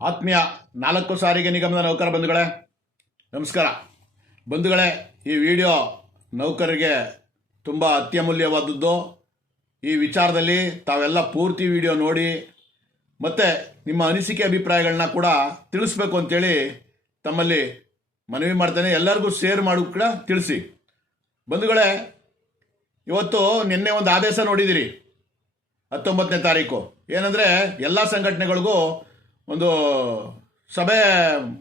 ಆತ್ಮೀಯ ನಾಲ್ಕು ಸಾರಿಗೆ ನಿಗಮದ ನೌಕರ ಬಂಧುಗಳೇ, ನಮಸ್ಕಾರ. ಬಂಧುಗಳೇ, ಈ ವಿಡಿಯೋ ನೌಕರರಿಗೆ ತುಂಬ ಅತ್ಯಮೂಲ್ಯವಾದದ್ದು. ಈ ವಿಚಾರದಲ್ಲಿ ತಾವೆಲ್ಲ ಪೂರ್ತಿ ವಿಡಿಯೋ ನೋಡಿ, ಮತ್ತು ನಿಮ್ಮ ಅನಿಸಿಕೆ ಅಭಿಪ್ರಾಯಗಳನ್ನ ಕೂಡ ತಿಳಿಸ್ಬೇಕು ಅಂತೇಳಿ ತಮ್ಮಲ್ಲಿ ಮನವಿ ಮಾಡ್ತೇನೆ. ಎಲ್ಲರಿಗೂ ಶೇರ್ ಮಾಡು ಕೂಡ ತಿಳಿಸಿ. ಬಂಧುಗಳೇ, ಇವತ್ತು ನಿನ್ನೆ ಒಂದು ಆದೇಶ ನೋಡಿದಿರಿ, ಹತ್ತೊಂಬತ್ತನೇ ತಾರೀಕು. ಏನಂದರೆ, ಎಲ್ಲ ಸಂಘಟನೆಗಳಿಗೂ ಒಂದು ಸಭೆ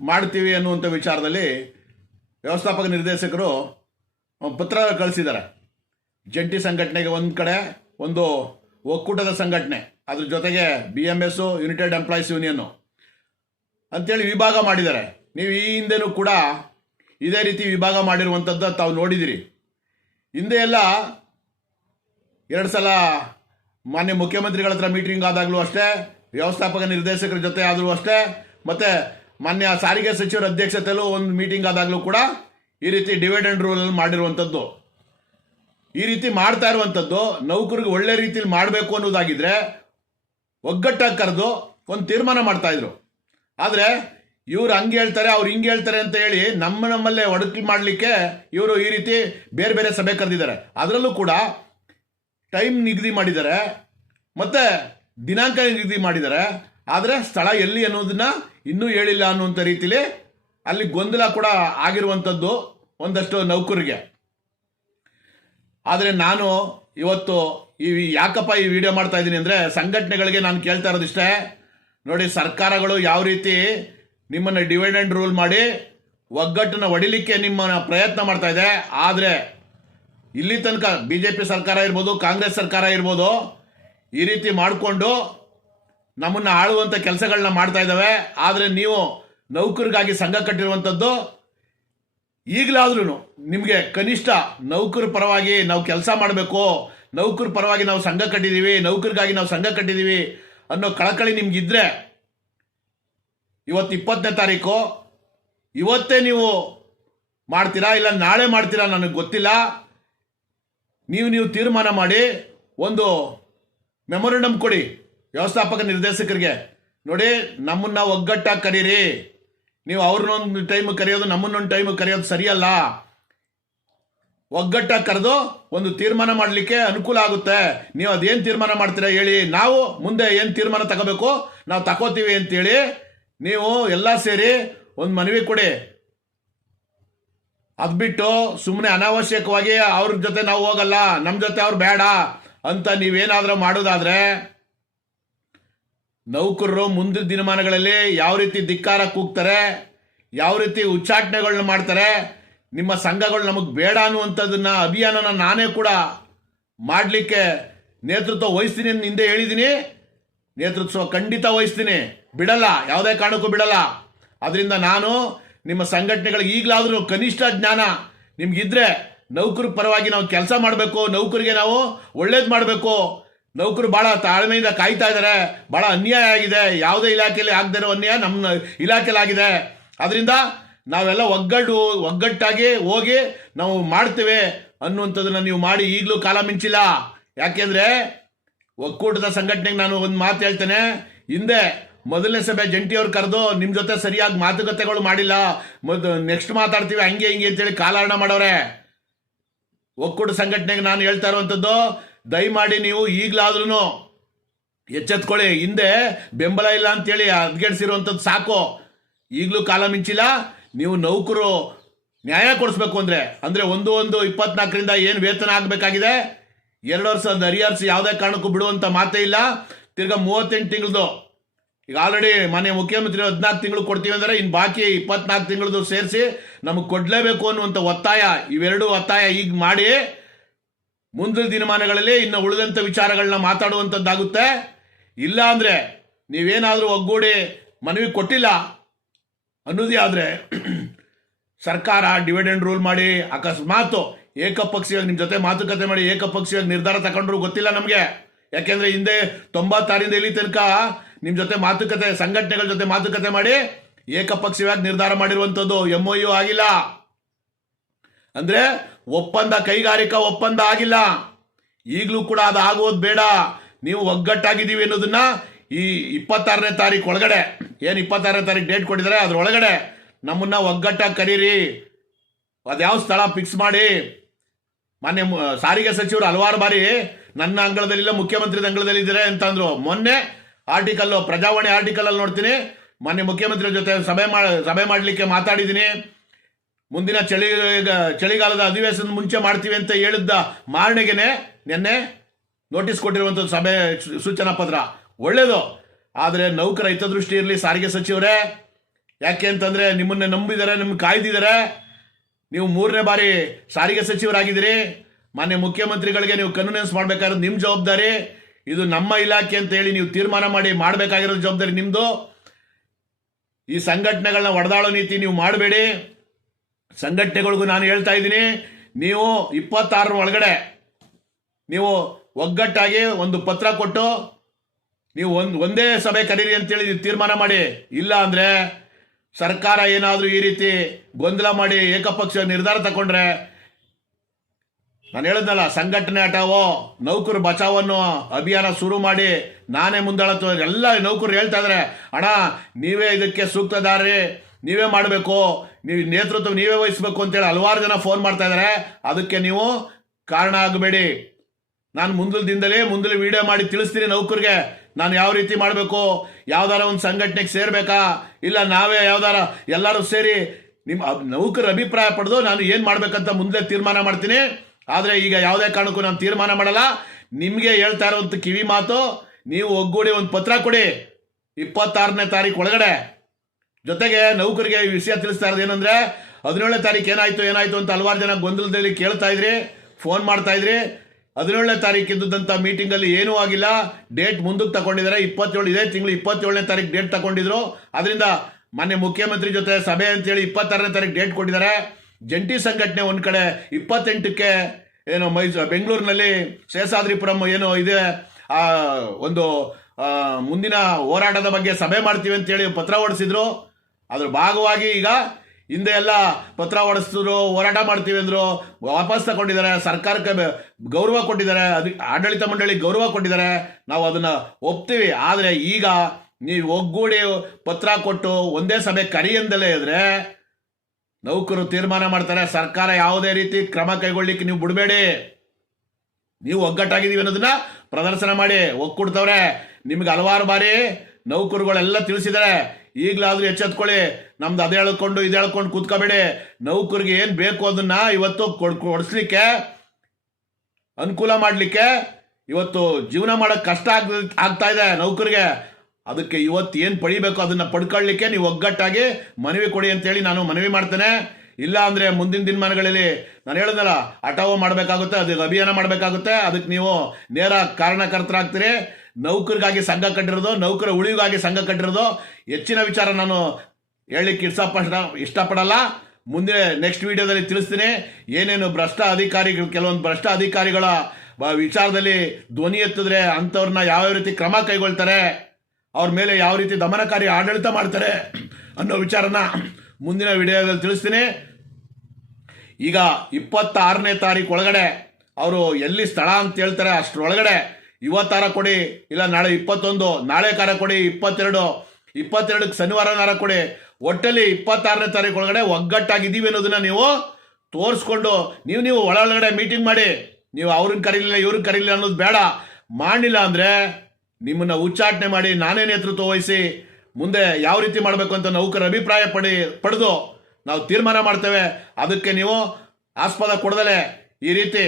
ಮಾಡ್ತೀವಿ ಅನ್ನುವಂಥ ವಿಚಾರದಲ್ಲಿ ವ್ಯವಸ್ಥಾಪಕ ನಿರ್ದೇಶಕರು ಪತ್ರ ಕಳಿಸಿದ್ದಾರೆ. ಜಂಟಿ ಸಂಘಟನೆಗೆ ಒಂದು ಕಡೆ, ಒಂದು ಒಕ್ಕೂಟದ ಸಂಘಟನೆ, ಅದ್ರ ಜೊತೆಗೆ B M S united employees ಯೂನಿಯನ್ನು ಅಂತೇಳಿ ವಿಭಾಗ ಮಾಡಿದ್ದಾರೆ. ನೀವು ಈ ಹಿಂದೆನೂ ಕೂಡ ಇದೇ ರೀತಿ ವಿಭಾಗ ಮಾಡಿರುವಂಥದ್ದು ತಾವು ನೋಡಿದಿರಿ. ಹಿಂದೆ ಎಲ್ಲ ಎರಡು ಸಲ ಮಾನ್ಯ ಮುಖ್ಯಮಂತ್ರಿಗಳ ಹತ್ರ ಮೀಟಿಂಗ್ ಆದಾಗಲೂ ಅಷ್ಟೇ ವ್ಯವಸ್ಥಾಪಕ ನಿರ್ದೇಶಕರ ಜೊತೆ ಆದರೂ ಅಷ್ಟೇ, ಮತ್ತು ಮಾನ್ಯ ಸಾರಿಗೆ ಸಚಿವರ ಅಧ್ಯಕ್ಷತೆಯಲ್ಲೂ ಒಂದು ಮೀಟಿಂಗ್ ಆದಾಗಲೂ ಕೂಡ ಈ ರೀತಿ ಡಿವೈಡೆಂಡ್ ರೂಲ್ ಮಾಡಿರುವಂಥದ್ದು ಈ ರೀತಿ ಮಾಡ್ತಾ ಇರುವಂಥದ್ದು ನೌಕರಿಗೆ ಒಳ್ಳೆ ರೀತಿಯಲ್ಲಿ ಮಾಡಬೇಕು ಅನ್ನೋದಾಗಿದ್ರೆ ಒಗ್ಗಟ್ಟಾಗಿ ಕರೆದು ಒಂದು ತೀರ್ಮಾನ ಮಾಡ್ತಾಯಿದ್ರು ಆದರೆ ಇವ್ರು ಹಂಗೆ ಹೇಳ್ತಾರೆ, ಅವ್ರು ಹಿಂಗೆ ಹೇಳ್ತಾರೆ ಅಂತ ಹೇಳಿ ನಮ್ಮ ನಮ್ಮಲ್ಲೇ ಒಡಕಿ ಮಾಡಲಿಕ್ಕೆ ಇವರು ಈ ರೀತಿ ಬೇರೆ ಬೇರೆ ಸಭೆ ಕರೆದಿದ್ದಾರೆ. ಅದರಲ್ಲೂ ಕೂಡ ಟೈಮ್ ನಿಗದಿ ಮಾಡಿದ್ದಾರೆ. ಮತ್ತೆ ದಿನಾಂಕ ನಿಗದಿ ಮಾಡಿದ್ದಾರೆ ಆದರೆ ಸ್ಥಳ ಎಲ್ಲಿ ಅನ್ನೋದನ್ನ ಇನ್ನೂ ಹೇಳಿಲ್ಲ ಅನ್ನುವಂಥ ರೀತಿಲಿ ಅಲ್ಲಿ ಗೊಂದಲ ಕೂಡ ಆಗಿರುವಂಥದ್ದು ಒಂದಷ್ಟು ನೌಕರಿಗೆ ಆದರೆ ನಾನು ಇವತ್ತು ಈ ಯಾಕಪ್ಪ ಈ ವಿಡಿಯೋ ಮಾಡ್ತಾ ಇದ್ದೀನಿ ಅಂದರೆ ಸಂಘಟನೆಗಳಿಗೆ ನಾನು ಕೇಳ್ತಾ ಇರೋದಿಷ್ಟೇ. ನೋಡಿ, ಸರ್ಕಾರಗಳು ಯಾವ ರೀತಿ ನಿಮ್ಮನ್ನು ಡಿವೈಡ್ ರೂಲ್ ಮಾಡಿ ಒಗ್ಗಟ್ಟನ್ನು ಹೊಡಿಲಿಕ್ಕೆ ನಿಮ್ಮ ಪ್ರಯತ್ನ ಮಾಡ್ತಾ ಇದೆ. ಆದರೆ ಇಲ್ಲಿ ತನಕ ಬಿ ಜೆ ಪಿ ಸರ್ಕಾರ ಇರ್ಬೋದು, ಕಾಂಗ್ರೆಸ್ ಸರ್ಕಾರ ಇರ್ಬೋದು ಈ ರೀತಿ ಮಾಡಿಕೊಂಡು ನಮ್ಮನ್ನು ಆಳುವಂಥ ಕೆಲಸಗಳನ್ನ ಮಾಡ್ತಾ ಇದ್ದಾವೆ. ಆದರೆ ನೀವು ನೌಕರಿಗಾಗಿ ಸಂಘ ಕಟ್ಟಿರುವಂಥದ್ದು ಈಗಲಾದ್ರೂ ನಿಮಗೆ ಕನಿಷ್ಠ ನೌಕರ ಪರವಾಗಿ ನಾವು ಕೆಲಸ ಮಾಡಬೇಕು, ನೌಕರ ಪರವಾಗಿ ನಾವು ಸಂಘ ಕಟ್ಟಿದ್ದೀವಿ ನೌಕರಿಗಾಗಿ ನಾವು ಸಂಘ ಕಟ್ಟಿದ್ದೀವಿ ಅನ್ನೋ ಕಳಕಳಿ ನಿಮ್ಗಿದ್ರೆ ಇವತ್ತು ಇಪ್ಪತ್ತನೇ ತಾರೀಕು, ಇವತ್ತೇ ನೀವು ಮಾಡ್ತೀರಾ ಇಲ್ಲ ನಾಳೆ ಮಾಡ್ತೀರಾ ನನಗೆ ಗೊತ್ತಿಲ್ಲ. ನೀವು ನೀವು ತೀರ್ಮಾನ ಮಾಡಿ ಒಂದು ಮೆಮೊರಂಡಮ್ ಕೊಡಿ. ವ್ಯವಸ್ಥಾಪಕ ನಿರ್ದೇಶಕರಿಗೆ. ನೋಡಿ, ನಮ್ಮನ್ನ ಒಗ್ಗಟ್ಟಾಗಿ ಕರೀರಿ. ನೀವು ಅವ್ರನ್ನೊಂದು ಟೈಮ್ ಕರೆಯೋದು, ನಮ್ಮನ್ನೊಂದು ಟೈಮ್ ಕರೆಯೋದು ಸರಿಯಲ್ಲ. ಒಗ್ಗಟ್ಟಾಗಿ ಕರೆದು ಒಂದು ತೀರ್ಮಾನ ಮಾಡಲಿಕ್ಕೆ ಅನುಕೂಲ ಆಗುತ್ತೆ. ನೀವು ಅದೇನು ತೀರ್ಮಾನ ಮಾಡ್ತೀರಾ ಹೇಳಿ. ನಾವು ಮುಂದೆ ಏನು ತೀರ್ಮಾನ ತಗೋಬೇಕು? ನಾವು ತಗೋತೀವಿ ಅಂತೇಳಿ ನೀವು ಎಲ್ಲ ಸೇರಿ ಒಂದು ಮನವಿ ಕೊಡಿ. ಅದ್ಬಿಟ್ಟು ಸುಮ್ಮನೆ ಅನಾವಶ್ಯಕವಾಗಿ ಅವ್ರ ಜೊತೆ ನಾವು ಹೋಗಲ್ಲ. ನಮ್ಮ ಜೊತೆ ಅವ್ರು ಬೇಡ. ಅಂತ ನೀವೇನಾದರೂ ಮಾಡೋದಾದರೆ ನೌಕರರು ಮುಂದಿನ ದಿನಮಾನಗಳಲ್ಲಿ ಯಾವ ರೀತಿ ಧಿಕ್ಕಾರ ಕೂಗ್ತಾರೆ, ಯಾವ ರೀತಿ ಉಚ್ಚಾಟನೆಗಳನ್ನ ಮಾಡ್ತಾರೆ, ನಿಮ್ಮ ಸಂಘಗಳು ನಮಗೆ ಬೇಡ ಅನ್ನುವಂಥದ್ದನ್ನ ಅಭಿಯಾನನ ನಾನೇ ಕೂಡ ಮಾಡಲಿಕ್ಕೆ ನೇತೃತ್ವ ವಹಿಸ್ತೀನಿ ಅಂತ ಹಿಂದೆ ಹೇಳಿದ್ದೀನಿ ನೇತೃತ್ವ ಖಂಡಿತ ವಹಿಸ್ತೀನಿ. ಬಿಡಲ್ಲ, ಯಾವುದೇ ಕಾರಣಕ್ಕೂ ಬಿಡಲ್ಲ. ಅದರಿಂದ ನಾನು ನಿಮ್ಮ ಸಂಘಟನೆಗಳಿಗೆ ಈಗಲಾದರೂ ಕನಿಷ್ಠ ಜ್ಞಾನ ನಿಮ್ಗಿದ್ರೆ ನೌಕರ ಪರವಾಗಿ ನಾವು ಕೆಲಸ ಮಾಡಬೇಕು, ನೌಕರಿಗೆ ನಾವು ಒಳ್ಳೇದು ಮಾಡಬೇಕು. ನೌಕರು ಭಾಳ ತಾಳ್ಮೆಯಿಂದ ಕಾಯ್ತಾ ಇದ್ದಾರೆ ಭಾಳ ಅನ್ಯಾಯ ಆಗಿದೆ, ಯಾವುದೇ ಇಲಾಖೆಯಲ್ಲಿ ಆಗದೇ ಇರೋ ಅನ್ಯಾಯ ನಮ್ಮ ಇಲಾಖೆಯಲ್ಲಿ ಆಗಿದೆ ಅದರಿಂದ ನಾವೆಲ್ಲ ಒಗ್ಗಟ್ಟು ಒಗ್ಗಟ್ಟಾಗಿ ಹೋಗಿ ನಾವು ಮಾಡ್ತೇವೆ ಅನ್ನುವಂಥದ್ದನ್ನ ನೀವು ಮಾಡಿ ಈಗಲೂ ಕಾಲ ಮಿಂಚಿಲ್ಲ. ಯಾಕೆಂದ್ರೆ ಒಕ್ಕೂಟದ ಸಂಘಟನೆಗೆ ನಾನು ಒಂದು ಮಾತು ಹೇಳ್ತೇನೆ. ಹಿಂದೆ ಮೊದಲನೇ ಸಭೆ ಜಂಟಿಯವ್ರು ಕರೆದು ನಿಮ್ಮ ಜೊತೆ ಸರಿಯಾಗಿ ಮಾತುಕತೆಗಳು ಮಾಡಿಲ್ಲ. ನೆಕ್ಸ್ಟ್ ಮಾತಾಡ್ತೀವಿ ಹಂಗೆ ಹಿಂಗೆ ಅಂತೇಳಿ ಕಾಲಹರಣ ಮಾಡವ್ರೆ ಒಕ್ಕೂಟ ಸಂಘಟನೆಗೆ ನಾನು ಹೇಳ್ತಾ ಇರುವಂಥದ್ದು ದಯಮಾಡಿ ನೀವು ಈಗಲಾದ್ರೂ ಎಚ್ಚೆತ್ಕೊಳ್ಳಿ. ಹಿಂದೆ ಬೆಂಬಲ ಇಲ್ಲ ಅಂತೇಳಿ ಅದ್ಗೆಡ್ಸಿರುವಂಥದ್ದು ಸಾಕು. ಈಗಲೂ ಕಾಲ ಮಿಂಚಿಲ್ಲ. ನೀವು ನೌಕರು ನ್ಯಾಯ ಕೊಡಿಸ್ಬೇಕು ಅಂದರೆ ಅಂದರೆ ಒಂದು ಒಂದು ಇಪ್ಪತ್ನಾಲ್ಕರಿಂದ ಏನು ವೇತನ ಆಗಬೇಕಾಗಿದೆ? ಎರಡು ವರ್ಷ ಹರಿಹರ್ಸ್ ಯಾವುದೇ ಕಾರಣಕ್ಕೂ ಬಿಡುವಂಥ ಮಾತೇ ಇಲ್ಲ. ತಿರ್ಗಾ ಮೂವತ್ತೆಂಟು ತಿಂಗಳದು ಈಗ ಆಲ್ರೆಡಿ ಮನೆ ಮುಖ್ಯಮಂತ್ರಿ ಹದಿನಾಲ್ಕು ತಿಂಗಳು ಕೊಡ್ತೀವಿ ಅಂದರೆ ಇನ್ನು ಬಾಕಿ ಇಪ್ಪತ್ನಾಲ್ಕು ತಿಂಗಳದು ಸೇರಿಸಿ ನಮಗೆ ಕೊಡಲೇಬೇಕು ಅನ್ನುವಂಥ ಒತ್ತಾಯ, ಇವೆರಡು ಒತ್ತಾಯ ಈಗ ಮಾಡಿ ಮುಂದಿನ ದಿನಮಾನಗಳಲ್ಲಿ ಇನ್ನು ಉಳಿದಂಥ ವಿಚಾರಗಳನ್ನ ಮಾತಾಡುವಂಥದ್ದಾಗುತ್ತೆ ಇಲ್ಲ ಅಂದರೆ ನೀವೇನಾದರೂ ಒಗ್ಗೂಡಿ ಮನವಿ ಕೊಟ್ಟಿಲ್ಲ ಅನ್ನೋದೇ ಆದರೆ ಸರ್ಕಾರ ಡಿವಿಡೆಂಡ್ ರೂಲ್ ಮಾಡಿ ಅಕಸ್ಮಾತ್ ಏಕಪಕ್ಷೀಯವಾಗಿ ನಿಮ್ಮ ಜೊತೆ ಮಾತುಕತೆ ಮಾಡಿ ಏಕಪಕ್ಷೀಯವಾಗಿ ನಿರ್ಧಾರ ತಗೊಂಡ್ರು ಗೊತ್ತಿಲ್ಲ ನಮಗೆ. ಯಾಕೆಂದರೆ ಹಿಂದೆ ತೊಂಬತ್ತಾರಿಂದ ಇಲ್ಲಿ ತನಕ ನಿಮ್ಮ ಜೊತೆ ಮಾತುಕತೆ, ಸಂಘಟನೆಗಳ ಜೊತೆ ಮಾತುಕತೆ ಮಾಡಿ ಏಕಪಕ್ಷೀಯವಾಗಿ ನಿರ್ಧಾರ ಮಾಡಿರುವಂಥದ್ದು ಎಂ ಯು ಆಗಿಲ್ಲ. ಅಂದ್ರೆ ಒಪ್ಪಂದ, ಕೈಗಾರಿಕಾ ಒಪ್ಪಂದ ಆಗಿಲ್ಲ. ಈಗಲೂ ಕೂಡ ಅದು ಆಗೋದು ಬೇಡ. ನೀವು ಒಗ್ಗಟ್ಟಾಗಿದ್ದೀವಿ ಅನ್ನೋದನ್ನ ಈ ಇಪ್ಪತ್ತಾರನೇ ತಾರೀಕು ಒಳಗಡೆ, ಏನು ಇಪ್ಪತ್ತಾರನೇ ತಾರೀಕು ಡೇಟ್ ಕೊಟ್ಟಿದ್ದಾರೆ ಅದ್ರೊಳಗಡೆ ನಮ್ಮನ್ನ ಒಗ್ಗಟ್ಟಾಗಿ ಕರೀರಿ. ಅದ್ಯಾವ ಸ್ಥಳ ಫಿಕ್ಸ್ ಮಾಡಿ. ಮೊನ್ನೆ ಮು- ಸಾರಿಗೆ ಸಚಿವರು ಹಲವಾರು ಬಾರಿ ನನ್ನ ಅಂಗಳದಲ್ಲಿಲ್ಲ ಮುಖ್ಯಮಂತ್ರಿ ಅಂಗಳದಲ್ಲಿ ಇದ್ದಾರೆ ಅಂತಂದ್ರು ಮೊನ್ನೆ ಆರ್ಟಿಕಲ್ ಪ್ರಜಾವಾಣಿ ಆರ್ಟಿಕಲ್ ಅಲ್ಲಿ ನೋಡ್ತೀನಿ. ಮೊನ್ನೆ ಮುಖ್ಯಮಂತ್ರಿ ಜೊತೆ ಸಭೆ ಮಾ, ಸಭೆ ಮಾಡಲಿಕ್ಕೆ ಮಾತಾಡಿದ್ದೀನಿ. ಮುಂದಿನ ಚಳಿ ಚಳಿಗಾಲದ ಅಧಿವೇಶನ ಮುಂಚೆ ಮಾಡ್ತೀವಿ ಅಂತ ಹೇಳಿದ್ದ ಮಾರನೆಗೆನೆ ನಿನ್ನೆ ನೋಟಿಸ್ ಕೊಟ್ಟಿರುವಂಥದ್ದು ಸಭೆ ಸೂಚನಾ ಪತ್ರ. ಒಳ್ಳೇದು. ಆದರೆ ನೌಕರ ಹಿತದೃಷ್ಟಿ ಇರಲಿ ಸಾರಿಗೆ ಸಚಿವರೇ. ಯಾಕೆ ಅಂತಂದ್ರೆ ನಿಮ್ಮನ್ನ ನಂಬಿದ್ದಾರೆ ನಿಮ್ಗೆ ಕಾಯ್ದಿದ್ದಾರೆ ನೀವು ಮೂರನೇ ಬಾರಿ ಸಾರಿಗೆ ಸಚಿವರಾಗಿದ್ದೀರಿ. ಮಾನ್ಯ ಮುಖ್ಯಮಂತ್ರಿಗಳಿಗೆ ನೀವು ಕನ್ವಿನೆನ್ಸ್ ಮಾಡಬೇಕಾದ್ರೆ ನಿಮ್ಮ ಜವಾಬ್ದಾರಿ. ಇದು ನಮ್ಮ ಇಲಾಖೆ ಅಂತ ಹೇಳಿ ನೀವು ತೀರ್ಮಾನ ಮಾಡಿ ಮಾಡಬೇಕಾಗಿರೋ ಜವಾಬ್ದಾರಿ ನಿಮ್ಮದು ಈ ಸಂಘಟನೆಗಳನ್ನ ಒಡೆದಾಳೋ ನೀತಿ ನೀವು ಮಾಡಬೇಡಿ. ಸಂಘಟನೆಗಳಿಗೂ ನಾನು ಹೇಳ್ತಾ ಇದ್ದೀನಿ, ನೀವು ಇಪ್ಪತ್ತಾರರ ಒಳಗಡೆ ನೀವು ಒಗ್ಗಟ್ಟಾಗಿ ಒಂದು ಪತ್ರ ಕೊಟ್ಟು ನೀವು ಒಂದು, ಒಂದೇ ಸಭೆ ಕರೀರಿ ಅಂತೇಳಿ ನೀವು ತೀರ್ಮಾನ ಮಾಡಿ. ಇಲ್ಲ ಅಂದ್ರೆ ಸರ್ಕಾರ ಏನಾದರೂ ಈ ರೀತಿ ಗೊಂದಲ ಮಾಡಿ ಏಕಪಕ್ಷ ನಿರ್ಧಾರ ತಗೊಂಡ್ರೆ ನಾನು ಹೇಳಿದ್ನಲ್ಲ ಸಂಘಟನೆ ಹಟಾವೋ ನೌಕರು ಬಚಾವನ್ನು ಅಭಿಯಾನ ಶುರು ಮಾಡಿ ನಾನೇ ಮುಂದಾಳತ್ತು ಎಲ್ಲ ನೌಕರು ಹೇಳ್ತಾ ಅಣ್ಣ, ನೀವೇ ಇದಕ್ಕೆ ಸೂಕ್ತದಾರಿ ನೀವೇ ಮಾಡಬೇಕು, ನೀವು ನೇತೃತ್ವ ನೀವೇ ವಹಿಸ್ಬೇಕು ಅಂತೇಳಿ ಹಲವಾರು ಜನ ಫೋನ್ ಮಾಡ್ತಾ ಇದ್ದಾರೆ ಅದಕ್ಕೆ ನೀವು ಕಾರಣ ಆಗಬೇಡಿ. ನಾನು ಮುಂದಿನ ದಿನದಲ್ಲೇ ಮುಂದಿನ ವಿಡಿಯೋ ಮಾಡಿ ತಿಳಿಸ್ತೀನಿ ನೌಕರಿಗೆ, ನಾನು ಯಾವ ರೀತಿ ಮಾಡಬೇಕು, ಯಾವ್ದಾರ ಒಂದು ಸಂಘಟನೆಗೆ ಸೇರ್ಬೇಕಾ? ಇಲ್ಲ ನಾವೇ ಯಾವ್ದಾರ ಎಲ್ಲರೂ ಸೇರಿ ನಿಮ್ಮ ನೌಕರ ಅಭಿಪ್ರಾಯ ಪಡೆದು ನಾನು ಏನು ಮಾಡಬೇಕಂತ ಮುಂದೆ ತೀರ್ಮಾನ ಮಾಡ್ತೀನಿ. ಆದರೆ ಈಗ ಯಾವುದೇ ಕಾರಣಕ್ಕೂ ನಾನು ತೀರ್ಮಾನ ಮಾಡಲ್ಲ. ನಿಮಗೆ ಹೇಳ್ತಾ ಇರೋಂಥ ಕಿವಿ ಮಾತು, ನೀವು ಒಗ್ಗೂಡಿ ಒಂದು ಪತ್ರ ಕೊಡಿ. ಇಪ್ಪತ್ತಾರನೇ ತಾರೀಕು ಒಳಗಡೆ. ಜೊತೆಗೆ ನೌಕರಿಗೆ ವಿಷಯ ತಿಳಿಸ್ತಾ ಇರೋದು ಏನಂದ್ರೆ, ಹದಿನೇಳನೇ ತಾರೀಕು ಏನಾಯ್ತು ಏನಾಯ್ತು ಅಂತ ಹಲವಾರು ಜನ ಗೊಂದಲದಲ್ಲಿ ಕೇಳ್ತಾ ಇದ್ರಿ, ಫೋನ್ ಮಾಡ್ತಾ ಇದ್ರಿ. ಹದಿನೇಳನೇ ತಾರೀಕು ಇದ್ದಂಥ ಮೀಟಿಂಗ್ ಅಲ್ಲಿ ಏನೂ ಆಗಿಲ್ಲ. ಡೇಟ್ ಮುಂದಕ್ಕೆ ತಗೊಂಡಿದ್ದಾರೆ. ಇಪ್ಪತ್ತೇಳು, ಇದೇ ತಿಂಗಳು ಇಪ್ಪತ್ತೇಳನೇ ತಾರೀಕು ಡೇಟ್ ತಗೊಂಡಿದ್ರು. ಅದರಿಂದ ಮೊನ್ನೆ ಮುಖ್ಯಮಂತ್ರಿ ಜೊತೆ ಸಭೆ ಅಂತೇಳಿ ಇಪ್ಪತ್ತಾರನೇ ತಾರೀಕು ಡೇಟ್ ಕೊಟ್ಟಿದ್ದಾರೆ. ಜಂಟಿ ಸಂಘಟನೆ ಒಂದು ಕಡೆ ಇಪ್ಪತ್ತೆಂಟಕ್ಕೆ ಏನು ಮೈಸೂರು ಬೆಂಗಳೂರಿನಲ್ಲಿ ಶೇಷಾದ್ರಿಪುರಂ ಏನು ಇದೆ. ಆ, ಒಂದು ಮುಂದಿನ ಹೋರಾಟದ ಬಗ್ಗೆ ಸಭೆ ಮಾಡ್ತೀವಿ ಅಂತೇಳಿ ಪತ್ರ ಹೊಡೆಸಿದ್ರು. ಅದ್ರ ಭಾಗವಾಗಿ ಈಗ ಹಿಂದೆ ಎಲ್ಲ ಪತ್ರ ಹೊಡೆಸಿದ್ರು, ಹೋರಾಟ ಮಾಡ್ತೀವಿ ಅಂದರು. ವಾಪಸ್ ತಗೊಂಡಿದ್ದಾರೆ, ಸರ್ಕಾರಕ್ಕೆ ಗೌರವ ಕೊಟ್ಟಿದ್ದಾರೆ ಅದಕ್ಕೆ ಆಡಳಿತ ಮಂಡಳಿ ಗೌರವ ಕೊಟ್ಟಿದ್ದಾರೆ. ನಾವು ಅದನ್ನ ಒಪ್ತೀವಿ. ಆದರೆ ಈಗ ನೀವು ಒಗ್ಗೂಡಿ ಪತ್ರ ಕೊಟ್ಟು ಒಂದೇ ಸಭೆ ಕರಿ ಎಂದಲೇ ಇದ್ರೆ ನೌಕರು ತೀರ್ಮಾನ ಮಾಡ್ತಾರೆ, ಸರ್ಕಾರ ಯಾವುದೇ ರೀತಿ ಕ್ರಮ ಕೈಗೊಳ್ಳಿಕ್ಕೆ ನೀವು ಬಿಡಬೇಡಿ. ನೀವು ಒಗ್ಗಟ್ಟಾಗಿದ್ದೀವಿ ಅನ್ನೋದನ್ನ ಪ್ರದರ್ಶನ ಮಾಡಿ, ಒಕ್ಕೂಡ್ತವ್ರೆ. ನಿಮ್ಗೆ ಹಲವಾರು ಬಾರಿ ನೌಕರುಗಳೆಲ್ಲ ತಿಳಿಸಿದ್ದಾರೆ. ಈಗಲಾದರೂ ಎಚ್ಚೆತ್ಕೊಳ್ಳಿ, ನಮ್ದು ಅದೇ ಹೇಳ್ಕೊಂಡು, ಇದು ಹೇಳ್ಕೊಂಡು ಕೂತ್ಕೋಬೇಡಿ. ನೌಕರಿಗೆ ಏನು ಬೇಕು ಅದನ್ನ ಇವತ್ತು ಕೊಡ್, ಕೊಡಿಸ್ಲಿಕ್ಕೆ, ಅನುಕೂಲ ಮಾಡಲಿಕ್ಕೆ ಇವತ್ತು ಜೀವನ ಮಾಡೋಕ್ಕೆ ಕಷ್ಟ ಆಗ್ ಆಗ್ತಾ ಇದೆ ನೌಕರಿಗೆ. ಅದಕ್ಕೆ ಇವತ್ತು ಏನು ಪಡಿಬೇಕು ಅದನ್ನ ಪಡ್ಕೊಳ್ಳಿಕ್ಕೆ ನೀವು ಒಗ್ಗಟ್ಟಾಗಿ ಮನವಿ ಕೊಡಿ ಅಂತೇಳಿ ನಾನು ಮನವಿ ಮಾಡ್ತೇನೆ. ಇಲ್ಲ ಅಂದ್ರೆ ಮುಂದಿನ ದಿನಮಾನಗಳಲ್ಲಿ ನಾನು ಹೇಳಿದ್ನಲ್ಲ ಹಠಾವು ಮಾಡಬೇಕಾಗುತ್ತೆ ಅದಕ್ಕೆ ಅಭಿಯಾನ ಮಾಡಬೇಕಾಗುತ್ತೆ. ಅದಕ್ಕೆ ನೀವು ನೇರ ಕಾರಣಕರ್ತರಾಗ್ತೀರಿ. ನೌಕರಿಗಾಗಿ ಸಂಘ ಕಟ್ಟಿರೋದು, ನೌಕರ ಉಳಿಗಾಗಿ ಸಂಘ ಕಟ್ಟಿರೋದು. ಹೆಚ್ಚಿನ ವಿಚಾರ ನಾನು ಹೇಳಲಿಕ್ಕೆ ಇಷ್ಟಪಡ, ಇಷ್ಟಪಡಲ್ಲ. ಮುಂದೆ ನೆಕ್ಸ್ಟ್ ವಿಡಿಯೋದಲ್ಲಿ ತಿಳಿಸ್ತೀನಿ. ಏನೇನು ಭ್ರಷ್ಟ ಅಧಿಕಾರಿಗಳು ಕೆಲವೊಂದು ಭ್ರಷ್ಟ ಅಧಿಕಾರಿಗಳ ವಿಚಾರದಲ್ಲಿ ಧ್ವನಿ ಎತ್ತಿದ್ರೆ ಅಂಥವ್ರನ್ನ ಯಾವ ರೀತಿ ಕ್ರಮ ಕೈಗೊಳ್ತಾರೆ ಅವ್ರ ಮೇಲೆ ಯಾವ ರೀತಿ ದಮನಕಾರಿ ಆಡಳಿತ ಮಾಡ್ತಾರೆ ಅನ್ನೋ ವಿಚಾರನ ಮುಂದಿನ ವಿಡಿಯೋದಲ್ಲಿ ತಿಳಿಸ್ತೀನಿ. ಈಗ ಇಪ್ಪತ್ತಾರನೇ ತಾರೀಕು ಒಳಗಡೆ ಅವರು ಎಲ್ಲಿ ಸ್ಥಳ ಅಂತ ಹೇಳ್ತಾರೆ ಅಷ್ಟರೊಳಗಡೆ ಇವತ್ತಾರ ಕೊಡಿ, ಇಲ್ಲ ನಾಳೆ ಇಪ್ಪತ್ತೊಂದು, ನಾಳೆ ಕಾರ ಕೊಡಿ ಇಪ್ಪತ್ತೆರಡು, ಇಪ್ಪತ್ತೆರಡಕ್ಕೆ ಶನಿವಾರ ನಾರ ಕೊಡಿ. ಒಟ್ಟಲ್ಲಿ ಇಪ್ಪತ್ತಾರನೇ ತಾರೀಕು ಒಳಗಡೆ ಒಗ್ಗಟ್ಟಾಗಿದ್ದೀವಿ ಅನ್ನೋದನ್ನ ನೀವು ತೋರಿಸ್ಕೊಂಡು, ನೀವು ನೀವು ಒಳ ಒಳಗಡೆ ಮೀಟಿಂಗ್ ಮಾಡಿ, ನೀವು ಅವ್ರನ್ನ ಕರೀಲಿಲ್ಲ, ಇವ್ರನ್ನ ಕರೀಲಿಲ್ಲ ಅನ್ನೋದು ಬೇಡ. ಮಾಡಲಿಲ್ಲ ಅಂದ್ರೆ ನಿಮ್ಮನ್ನ ಉಚ್ಚಾಟನೆ ಮಾಡಿ ನಾನೇ ನೇತೃತ್ವ ವಹಿಸಿ ಮುಂದೆ ಯಾವ ರೀತಿ ಮಾಡಬೇಕು ಅಂತ ನೌಕರ ಅಭಿಪ್ರಾಯ ಪಡಿ, ಪಡೆದು ನಾವು ತೀರ್ಮಾನ ಮಾಡ್ತೇವೆ. ಅದಕ್ಕೆ ನೀವು ಆಸ್ಪದ ಕೊಡದಲೆ ಈ ರೀತಿ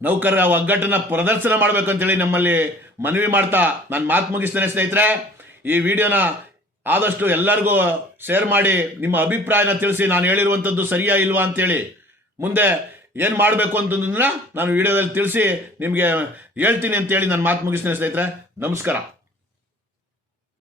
ನೌಕರರ ಒಗ್ಗಟ್ಟನ್ನು ಪ್ರದರ್ಶನ ಮಾಡಬೇಕು ಅಂತೇಳಿ ನಮ್ಮಲ್ಲಿ ಮನವಿ ಮಾಡ್ತಾ ನಾನು ಮಾತು ಮುಗಿಸ್ತೇನೆ ಸ್ನೇಹಿತರೆ. ಈ ವಿಡಿಯೋನ ಆದಷ್ಟು ಎಲ್ಲರಿಗೂ ಶೇರ್ ಮಾಡಿ, ನಿಮ್ಮ ಅಭಿಪ್ರಾಯನ ತಿಳಿಸಿ, ನಾನು ಹೇಳಿರುವಂಥದ್ದು ಸರಿಯಾ ಇಲ್ವಾ ಅಂತೇಳಿ ಮುಂದೆ ಏನು ಮಾಡಬೇಕು ಅಂತಂದ್ರೆ ನಾನು ವಿಡಿಯೋದಲ್ಲಿ ತಿಳಿಸಿ ನಿಮಗೆ ಹೇಳ್ತೀನಿ ಅಂತೇಳಿ ನಾನು ಮಾತು ಮುಗಿಸ್ತೇನೆ ಸ್ನೇಹಿತರೆ. ನಮಸ್ಕಾರ.